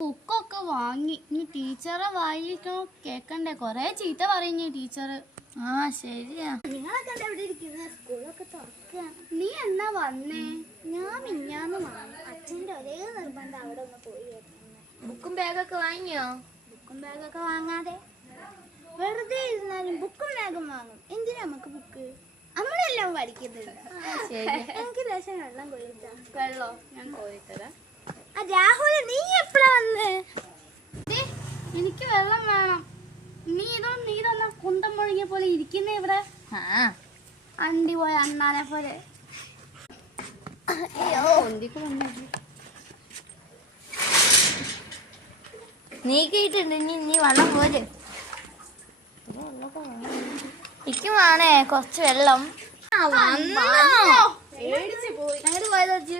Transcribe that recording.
ബുക്കൊക്കെ വാങ്ങി. ഇനി ടീച്ചറെ വായിക്കണോ കേക്കണ്ടേ? കൊറേ ചീത്ത പറഞ്ഞു ടീച്ചർ. ആ ശരിയാ. നിങ്ങളൊക്കെ എവിടെ ഇരിക്കുന്നത്? സ്കൂളൊക്കെ തുറക്കുക. നീ എന്നാ വന്നേ? ഞാൻ മിഞ്ഞാന്ന് വന്നു. അച്ഛൻ്റെ ഒരേ നിർബന്ധം അവിടെ ഒന്ന് പോയി വരുന്നു. ബുക്കും ബാഗൊക്കെ വാങ്ങിയോ? ബുക്കും ബാഗൊക്കെ വാങ്ങാതെ വെറുതെ ഇരുന്നാലും ബുക്കും ബാഗും വാങ്ങും. എന്തിനാ നമുക്ക് ബുക്ക്? നമ്മളെല്ലാം പഠിക്കുന്നത്. എനിക്ക് ലേശം വെള്ളം കോരിട്ടാ. വെള്ളോ? ഞാൻ കോരിത്തരാം. രാഹുൽ, നീ എപ്പോഴാ വന്ന്? എനിക്ക് വെള്ളം വേണം. നീ തന്ന കുന്തം മുഴുകിയ പോലെ ഇരിക്കുന്ന ഇവിടെ. അണ്ടി പോയ അണ്ണാനെ പോലെ. നീ കേട്ടിട്ടുണ്ട്. നീ വെള്ളം പോലെ ഇരിക്കുവാണേ കുറച്ച് വെള്ളം. പോയത്